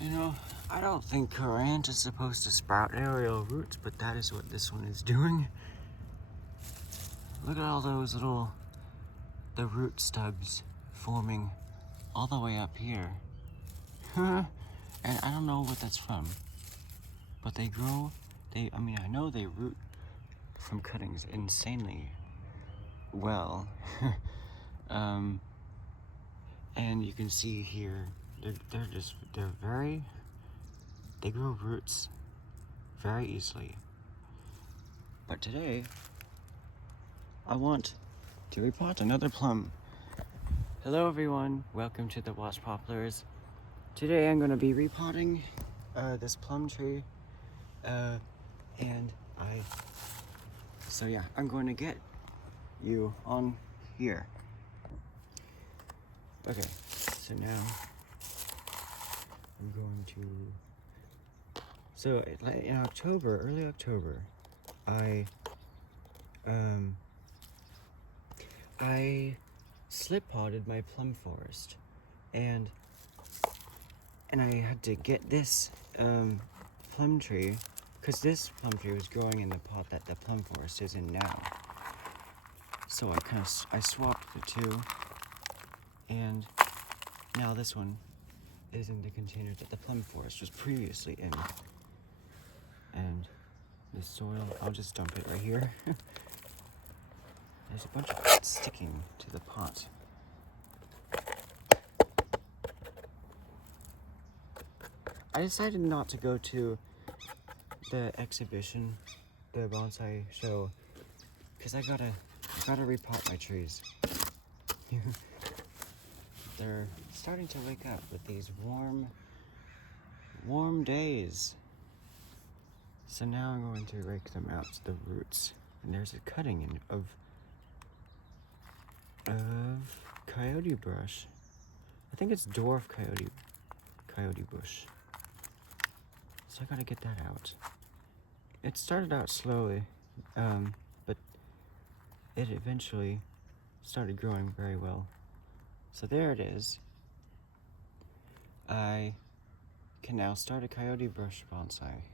You know, I don't think coriander is supposed to sprout aerial roots, but that is what this one is doing. Look at all those the root stubs forming all the way up here. And I don't know what that's from, but they grow, I know they root from cuttings insanely well. And you can see here, they grow roots very easily. But today, I want to repot another plum. Hello everyone, welcome to the Watch Poplars. Today I'm going to be repotting this plum tree, so yeah, I'm going to get you on here. Okay, so now I'm going to, so in October, early October, I slip potted my plum forest, and I had to get this plum tree, because this plum tree was growing in the pot that the plum forest is in now. So I swapped the two, and now this one is in the container that the plum forest was previously in. And the soil, I'll just dump it right here. There's a bunch of it sticking to the pot. I decided not to go to the exhibition, the bonsai show, because I gotta repot my trees. They're starting to wake up with these warm days. So now I'm going to rake them out, the roots. And there's a cutting of coyote brush. I think it's dwarf coyote bush. So I gotta get that out. It started out slowly, but it eventually started growing very well. So there it is. I can now start a coyote brush bonsai.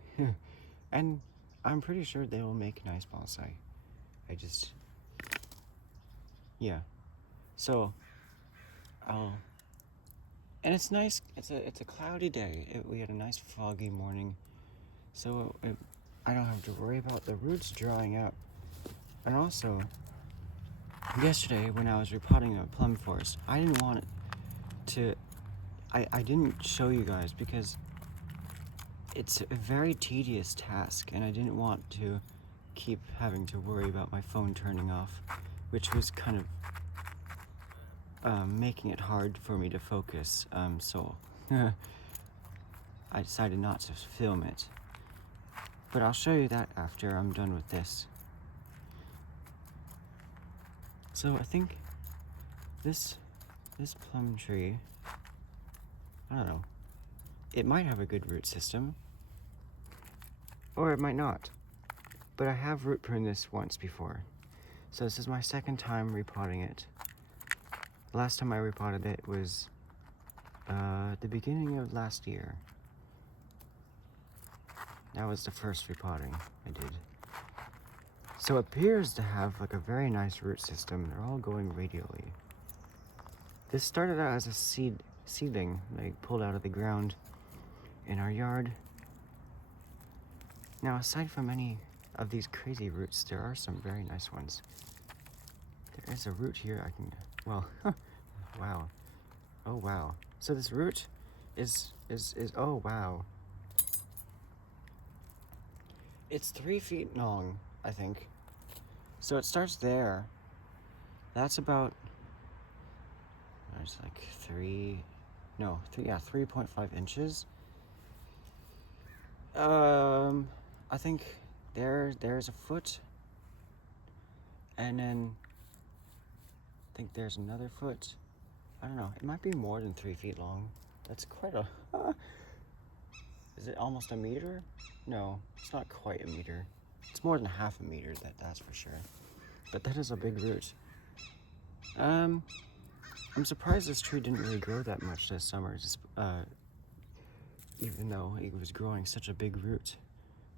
And I'm pretty sure they will make nice bonsai. Yeah. So, and it's nice, it's a cloudy day. We had a nice foggy morning, so I don't have to worry about the roots drying up. And also, yesterday when I was repotting a plum forest, I didn't want it to, I didn't show you guys because it's a very tedious task, and I didn't want to keep having to worry about my phone turning off, which was kind of making it hard for me to focus, so I decided not to film it. But I'll show you that after I'm done with this. So I think this plum tree, I don't know, it might have a good root system, or it might not. But I have root pruned this once before, so this is my second time repotting it. Last time I repotted it was the beginning of last year. That was the first repotting I did. So it appears to have like a very nice root system. They're all going radially. This started out as a seedling I pulled out of the ground in our yard. Now, aside from any of these crazy roots, there are some very nice ones. There is a root here wow. Oh wow. So this root is oh wow. It's 3 feet long, I think. So it starts there. That's about, there's like 3.5 inches. I think there's a foot, and then I think there's another foot. I don't know, it might be more than 3 feet long. That's quite a, is it almost a meter? No, it's not quite a meter. It's more than half a meter, that's for sure. But that is a big root. I'm surprised this tree didn't really grow that much this summer. even though it was growing such a big root.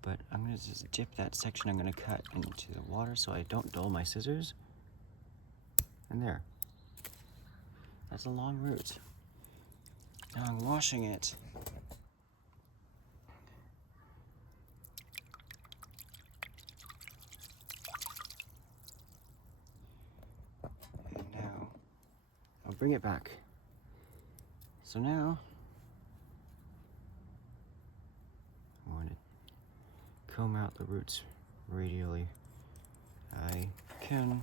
But I'm gonna just dip that section I'm gonna cut into the water so I don't dull my scissors. And there. That's a long root. Now I'm washing it. And now I'll bring it back. So now I'm going to comb out the roots radially. I can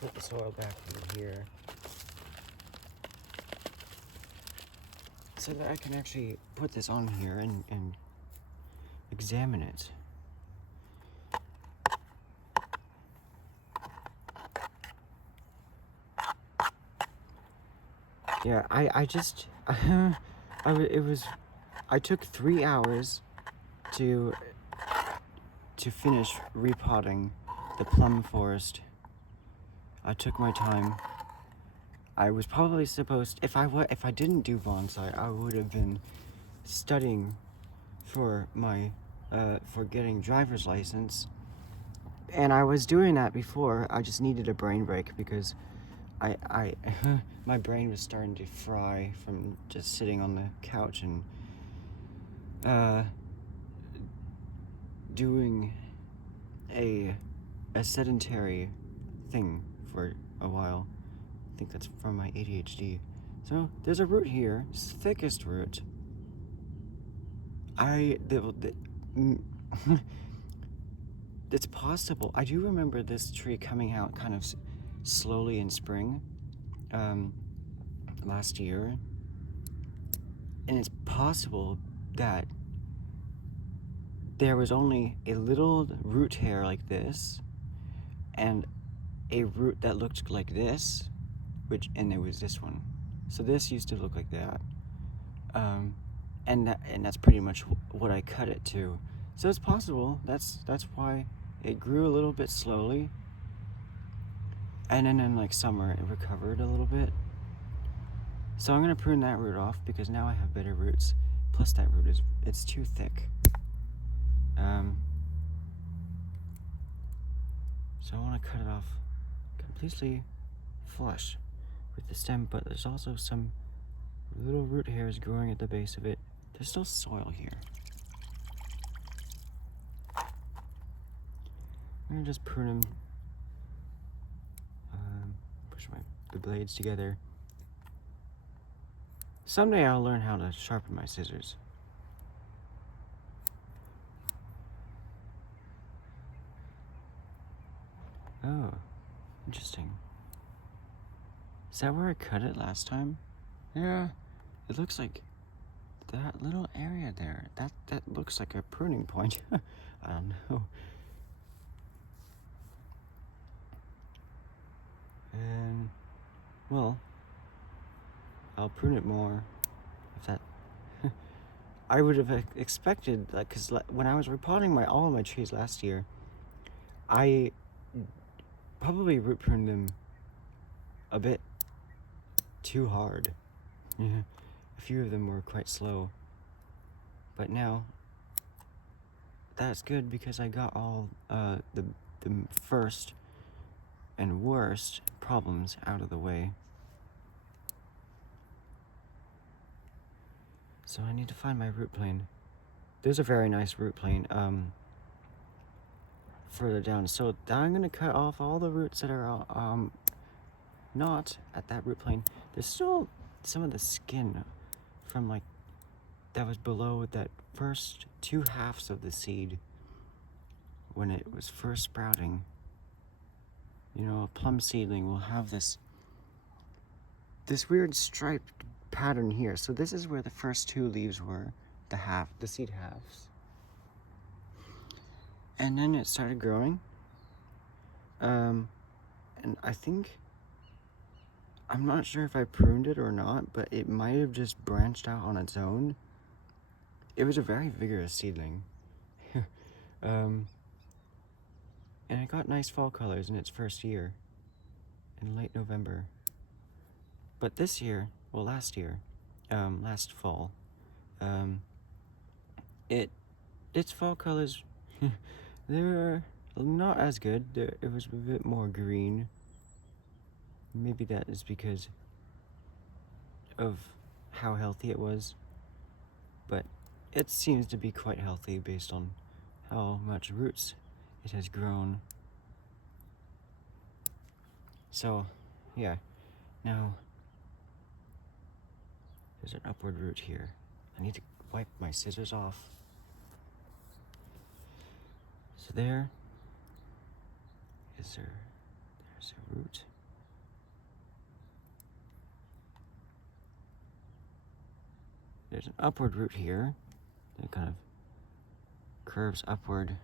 put the soil back in here so that I can actually put this on here and examine it. Yeah, I just, I took 3 hours to finish repotting the plum forest. I took my time. I was probably supposed, if I didn't do bonsai, I would have been studying for my, for getting driver's license. And I was doing that before. I just needed a brain break because my brain was starting to fry from just sitting on the couch and doing a sedentary thing for a while. I think that's from my ADHD. So there's a root here. It's the thickest root. It's possible. I do remember this tree coming out kind of slowly in spring, last year, and it's possible that there was only a little root hair like this, and a root that looked like this, and there was this one. So this used to look like that, and that's pretty much what I cut it to. So it's possible. That's why it grew a little bit slowly, and then in like summer it recovered a little bit. So I'm gonna prune that root off because now I have better roots. Plus that root it's too thick. So I want to cut it off completely flush with the stem, but there's also some little root hairs growing at the base of it. There's still soil here. I'm gonna just prune them, push the blades together. Someday I'll learn how to sharpen my scissors. Oh, interesting. Is that where I cut it last time? Yeah, it looks like that little area there. That looks like a pruning point. I don't know. And, well, I'll prune it more. If that, I would have expected, like, cause when I was repotting all of my trees last year, I probably root pruned them a bit too hard. A few of them were quite slow. But now, that's good because I got all the first and worst problems out of the way. So I need to find my root plane. There's a very nice root plane further down. So I'm gonna cut off all the roots that are not at that root plane. There's still some of the skin from like that was below that first 2 halves of the seed when it was first sprouting. You know, a plum seedling will have this weird striped pattern here. So this is where the first 2 leaves were, the seed halves. And then it started growing. And I think, I'm not sure if I pruned it or not, but it might have just branched out on its own. It was a very vigorous seedling. And it got nice fall colors in its first year, in late November. But this year, well, last year, last fall, its fall colors, they're not as good. It was a bit more green. Maybe that is because of how healthy it was, but it seems to be quite healthy based on how much roots it has grown. So, yeah, now there's an upward root here. I need to wipe my scissors off. So there's a root. There's an upward root here that kind of curves upward.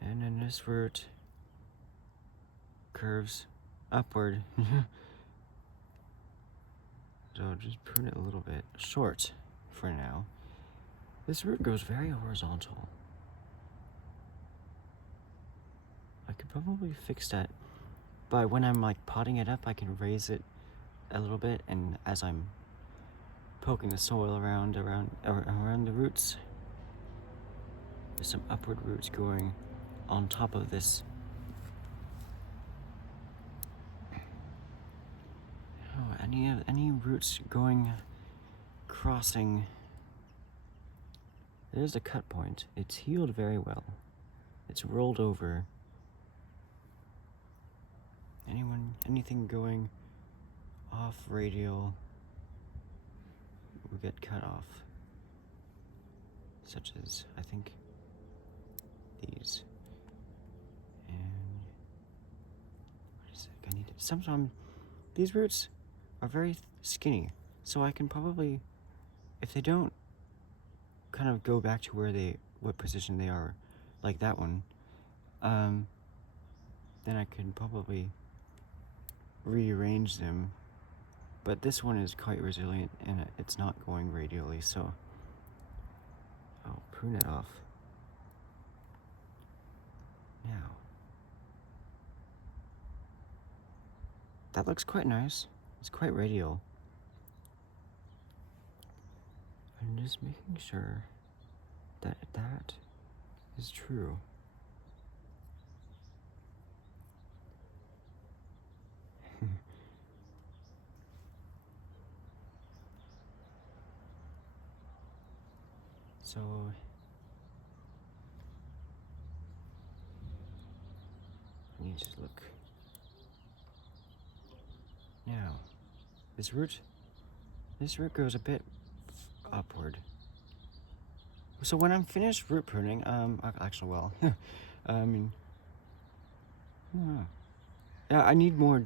And then this root curves upward. So just prune it a little bit short for now. This root goes very horizontal. I could probably fix that by when I'm like potting it up, I can raise it a little bit, and as I'm poking the soil around the roots, there's some upward roots going on top of this. Oh, any roots going crossing. There's the cut point. It's healed very well. It's rolled over. Anything going off radial will get cut off. Such as, I think, these. And wait a sec, I need to, sometimes these roots are very skinny, so I can probably, if they don't kind of go back to what position they are, like that one, then I can probably rearrange them. But this one is quite resilient and it's not going radially, so I'll prune it off. Now, that looks quite nice. It's quite radial. I'm just making sure that that is true. So let me just look. Now, this root goes a bit upward. So when I'm finished root pruning, actually, well, yeah, I need more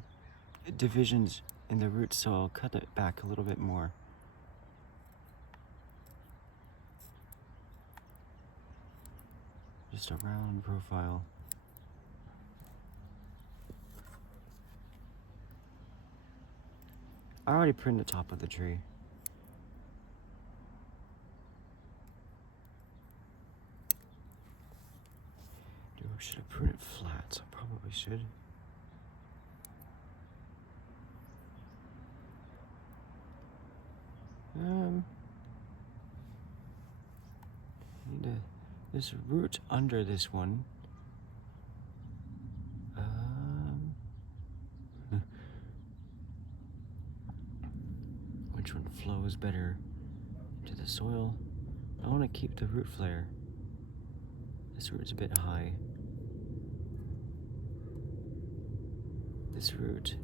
divisions in the roots, so I'll cut it back a little bit more. Just a round profile. I already pruned the top of the tree. Should I prune it flat? I probably should. Need this root under this one. Which one flows better into the soil? I want to keep the root flare. This root's a bit high. This root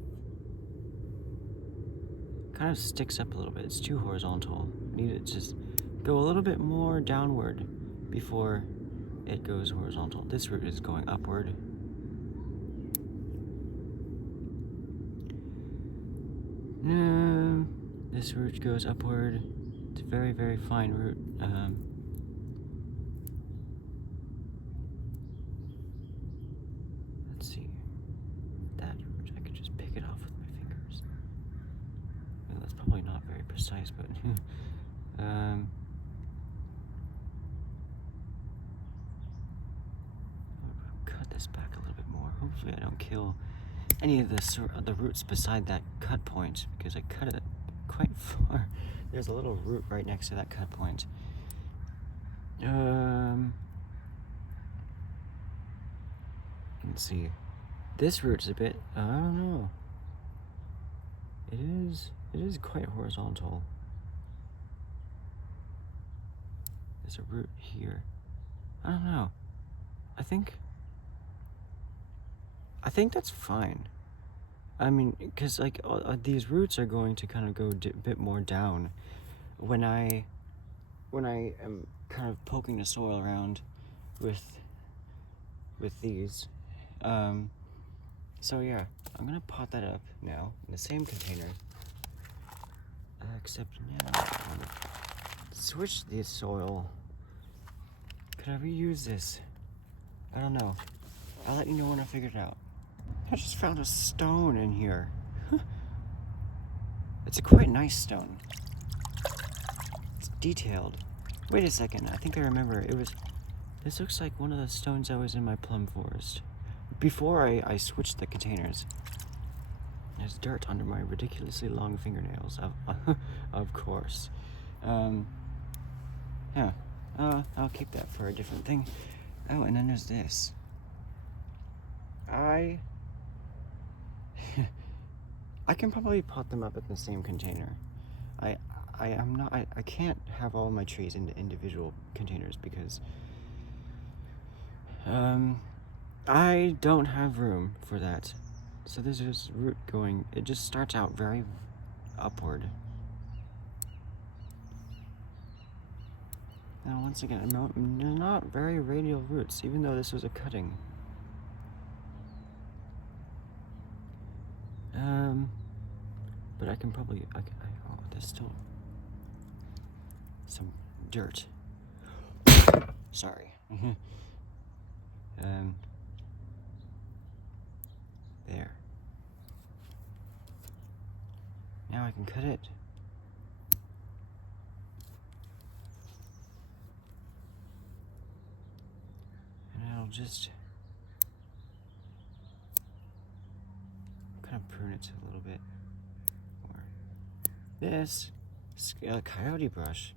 kind of sticks up a little bit. It's too horizontal. I need it to just go a little bit more downward before it goes horizontal. This root is going upward. This root goes upward. It's a very, very fine root. Let's see. That root, I could just pick it off with my fingers. Well, that's probably not very precise, but I'll cut this back a little bit more. Hopefully I don't kill any of the roots beside that cut point, because I cut it quite far. There's a little root right next to that cut point. Let's see. This root's a bit, I don't know. It is quite horizontal. There's a root here. I don't know. I think that's fine. I mean, because like these roots are going to kind of go a bit more down when I am kind of poking the soil around with these. So yeah, I'm gonna pot that up now in the same container. Except now I'm gonna switch the soil. Could I reuse this? I don't know. I'll let you know when I figure it out. I just found a stone in here. It's a quite nice stone. It's detailed. Wait a second, I think I remember. This looks like one of the stones that was in my plum forest. Before I switched the containers. There's dirt under my ridiculously long fingernails, of course. Yeah, I'll keep that for a different thing. Oh, and then there's this. I can probably pot them up in the same container. I can't have all my trees in individual containers because I don't have room for that. So there's this root going, it just starts out very upward. Now once again, they're not very radial roots, even though this was a cutting. But I can probably, oh, there's still some dirt. Sorry. There. Now I can cut it. And I'll just kind of prune it a little bit more. This coyote brush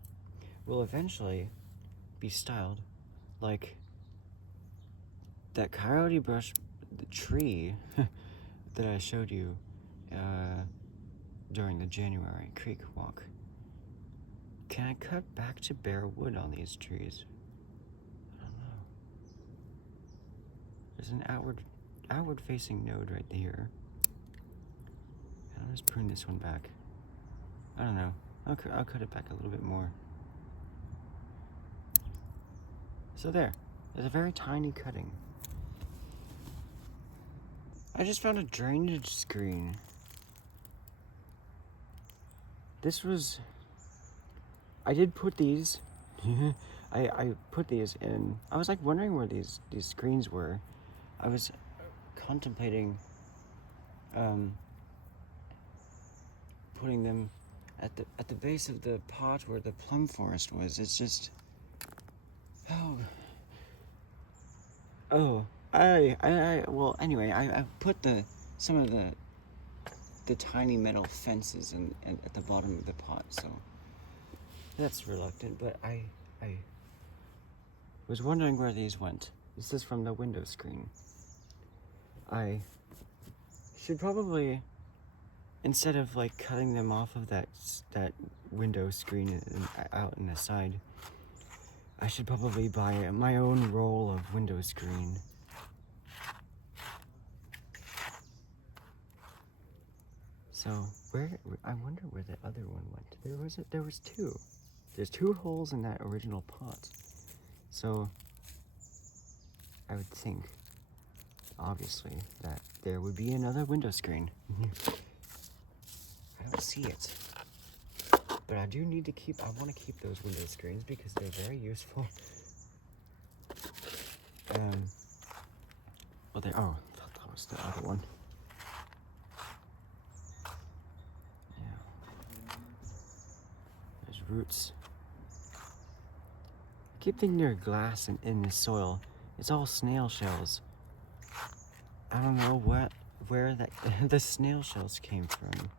will eventually be styled like that coyote brush, the tree that I showed you during the January creek walk. Can I cut back to bare wood on these trees? I don't know. There's an outward facing node right here. And I'll just prune this one back. I don't know. I'll cut it back a little bit more. So there's a very tiny cutting. I just found a drainage screen. I did put these, I put these in, I was like wondering where these screens were. I was contemplating putting them at the base of the pot where the plum forest was. It's just, well, anyway, I put some of the tiny metal fences at the bottom of the pot, so that's reluctant, but I was wondering where these went. This is from the window screen. I should probably, instead of like cutting them off of that window screen out in the side, I should probably buy my own roll of window screen. So I wonder where the other one went. There was two. There's 2 holes in that original pot. So I would think, obviously, that there would be another window screen. I don't see it. But I do need to I want to keep those window screens because they're very useful. I thought that was the other one. Yeah. There's roots. I keep thinking they're glass in the soil. It's all snail shells. I don't know where that the snail shells came from.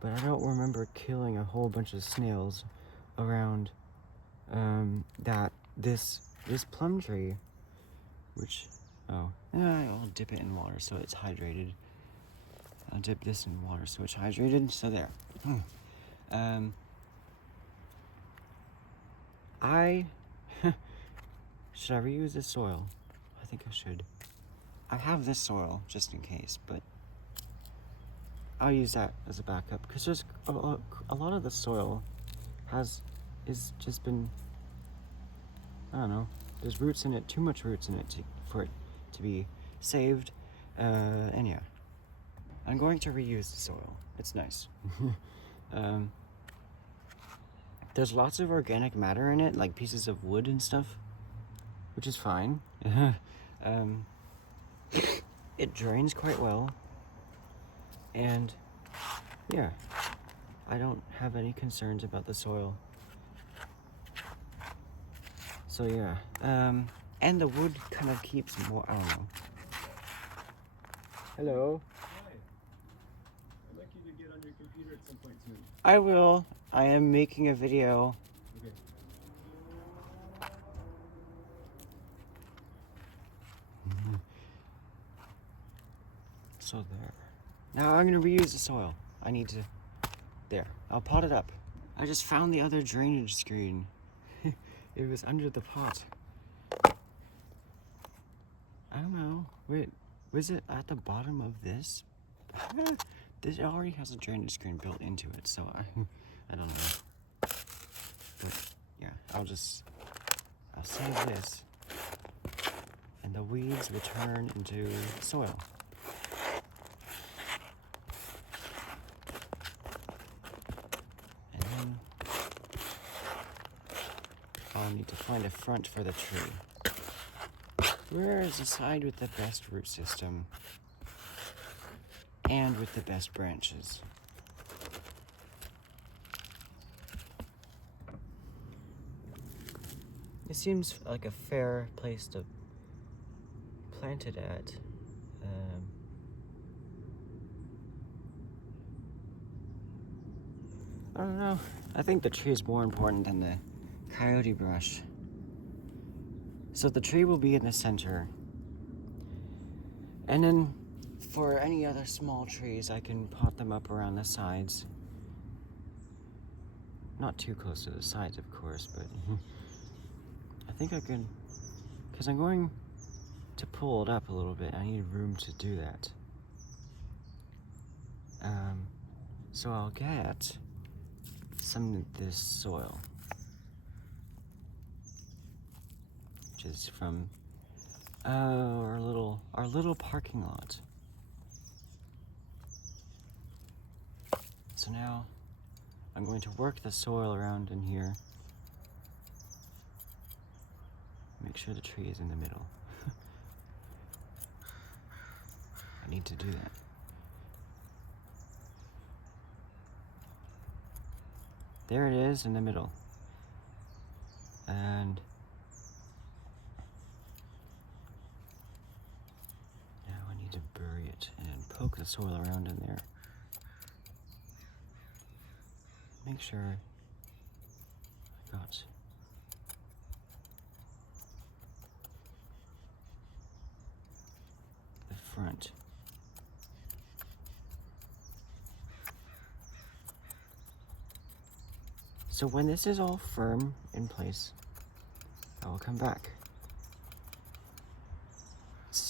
But I don't remember killing a whole bunch of snails around this plum tree, which I'll dip it in water so it's hydrated. I'll dip this in water so it's hydrated. So there. Should I reuse this soil? I think I should. I have this soil just in case, but I'll use that as a backup because there's a lot of the soil is just been, I don't know, there's roots in it, too much roots in it for it to be saved, and yeah, I'm going to reuse the soil. It's nice. There's lots of organic matter in it, like pieces of wood and stuff, which is fine. It drains quite well, and yeah, I don't have any concerns about the soil. So yeah, and the wood kind of keeps more, I don't know. Hello. Hi. I'd like you to get on your computer at some point soon. I will. I am making a video. Okay. So there. Now I'm gonna reuse the soil. I need to, there, I'll pot it up. I just found the other drainage screen. It was under the pot. I don't know, wait, was it at the bottom of this? This already has a drainage screen built into it, so I don't know. But yeah, I'll save this. And the weeds will turn into soil. And then I'll need to find a front for the tree. Where is the side with the best root system? And with the best branches? It seems like a fair place to plant it at. I don't know. I think the tree is more important than the coyote brush. So the tree will be in the center. And then for any other small trees, I can pot them up around the sides. Not too close to the sides, of course, but I think I could, because I'm going to pull it up a little bit. I need room to do that. So I'll get some of this soil, which is from our little parking lot. So now I'm going to work the soil around in here. Make sure the tree is in the middle. I need to do that. There it is in the middle. And now I need to bury it and poke the soil around in there. Make sure I got the front. So when this is all firm in place, I will come back.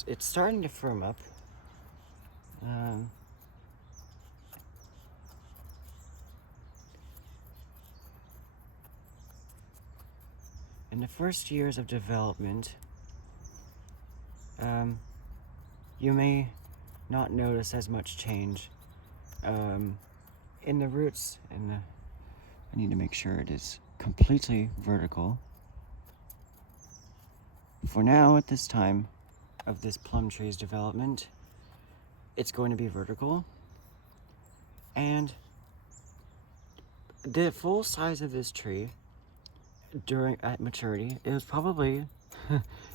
It's starting to firm up. In the first years of development, you may not notice as much change in the roots. And I need to make sure it is completely vertical. For now, at this time of this plum tree's development, it's going to be vertical. And the full size of this tree at maturity, it was probably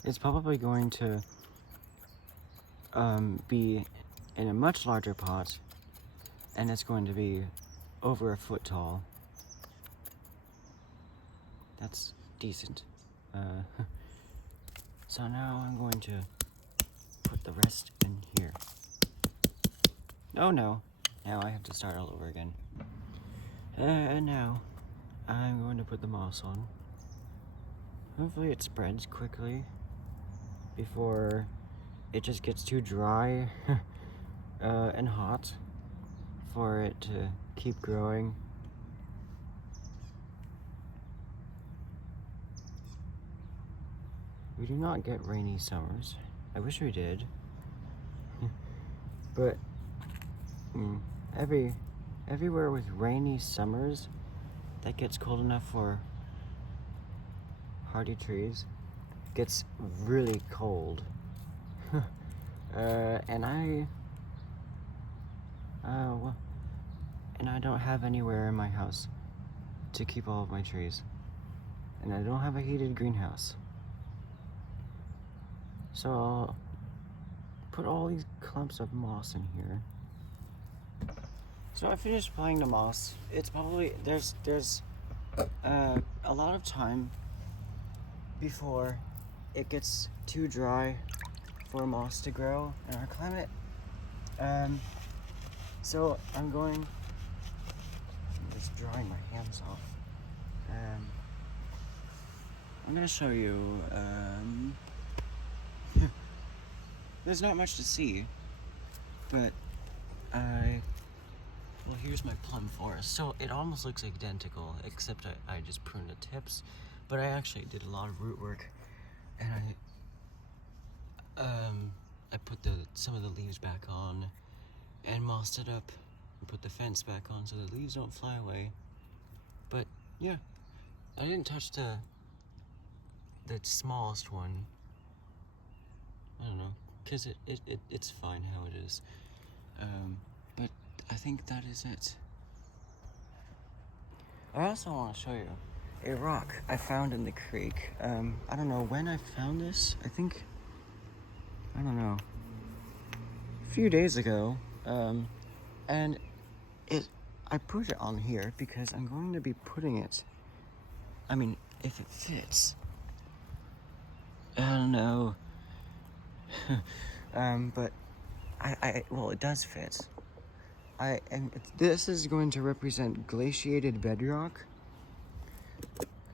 it's probably going to be in a much larger pot, and it's going to be over a foot tall. That's decent. So now I'm going to put the rest in here. Oh no, now I have to start all over again. And now I'm going to put the moss on. Hopefully it spreads quickly before it just gets too dry and hot for it to keep growing. We do not get rainy summers. I wish we did. But everywhere with rainy summers that gets cold enough for hardy trees gets really cold. And I don't have anywhere in my house to keep all of my trees. And I don't have a heated greenhouse. So I'll put all these clumps of moss in here. So I finished applying the moss. It's probably, there's a lot of time before it gets too dry for moss to grow in our climate. So I'm just drying my hands off. I'm gonna show you, there's not much to see, but well, here's my plum forest. So it almost looks identical, except I just pruned the tips, but I actually did a lot of root work, and I put some of the leaves back on, and mossed it up, and put the fence back on so the leaves don't fly away. But yeah, I didn't touch the smallest one. I don't know, cause it's fine how it is. But I think that is it. I also want to show you a rock I found in the creek. I don't know when I found this. I don't know, a few days ago. And I put it on here because I'm going to be putting it, I mean, if it fits. I don't know. But well, it does fit. This is going to represent glaciated bedrock,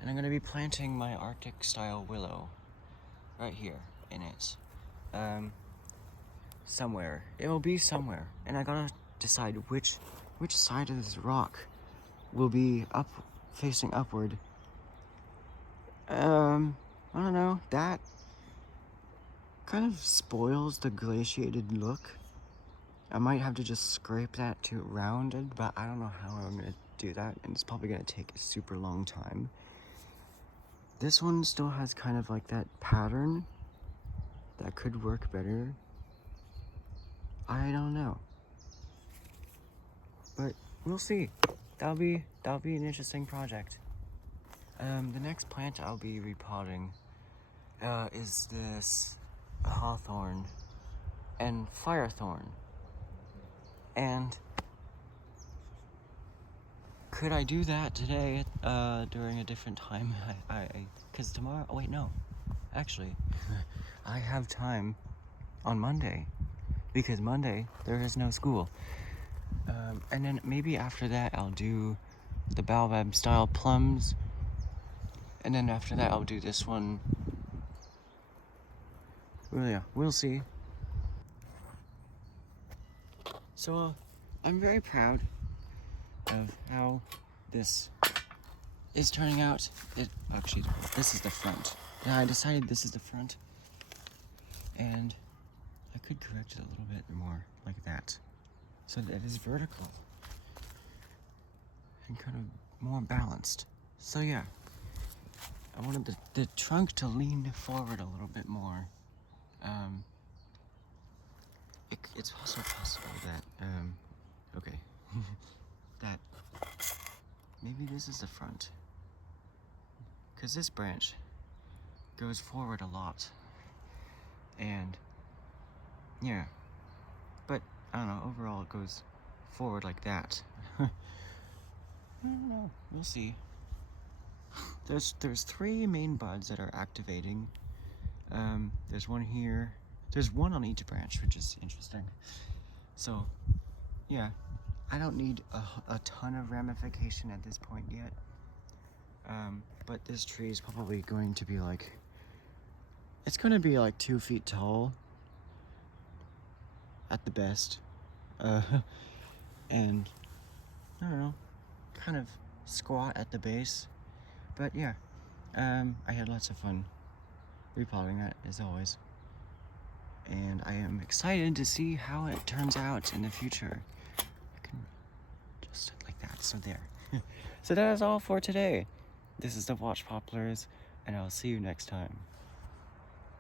and I'm going to be planting my Arctic style willow right here in it. Somewhere. It will be somewhere, and I gotta decide which side of this rock will be facing upward. I don't know. That kind of spoils the glaciated look. I might have to just scrape that to rounded, but I don't know how I'm gonna do that, and it's probably gonna take a super long time. This one still has kind of like that pattern that could work better. I don't know, but we'll see. That'll be an interesting project. The next plant I'll be repotting is this hawthorn and firethorn. And could I do that today during a different time? Because tomorrow, oh wait, no. Actually, I have time on Monday, because Monday there is no school. And then maybe after that I'll do the baobab style plums, and then after that I'll do this one. Well, yeah, we'll see. So I'm very proud of how this is turning out. Actually, this is the front. Yeah, I decided this is the front, and I could correct it a little bit more like that, so that it is vertical and kind of more balanced. So yeah, I wanted the trunk to lean forward a little bit more. It's also possible that, okay, that maybe this is the front, because this branch goes forward a lot. And yeah, but I don't know, overall it goes forward like that. I don't know, we'll see. There's 3 main buds that are activating. There's one here. There's one on each branch, which is interesting. So yeah, I don't need a ton of ramification at this point yet. But this tree is probably going to be like, it's going to be like 2 feet tall at the best. And I don't know, kind of squat at the base. But yeah, I had lots of fun repotting that as always. And I am excited to see how it turns out in the future. I can just like that, so there. So that is all for today. This is the Watch Poplars, and I'll see you next time.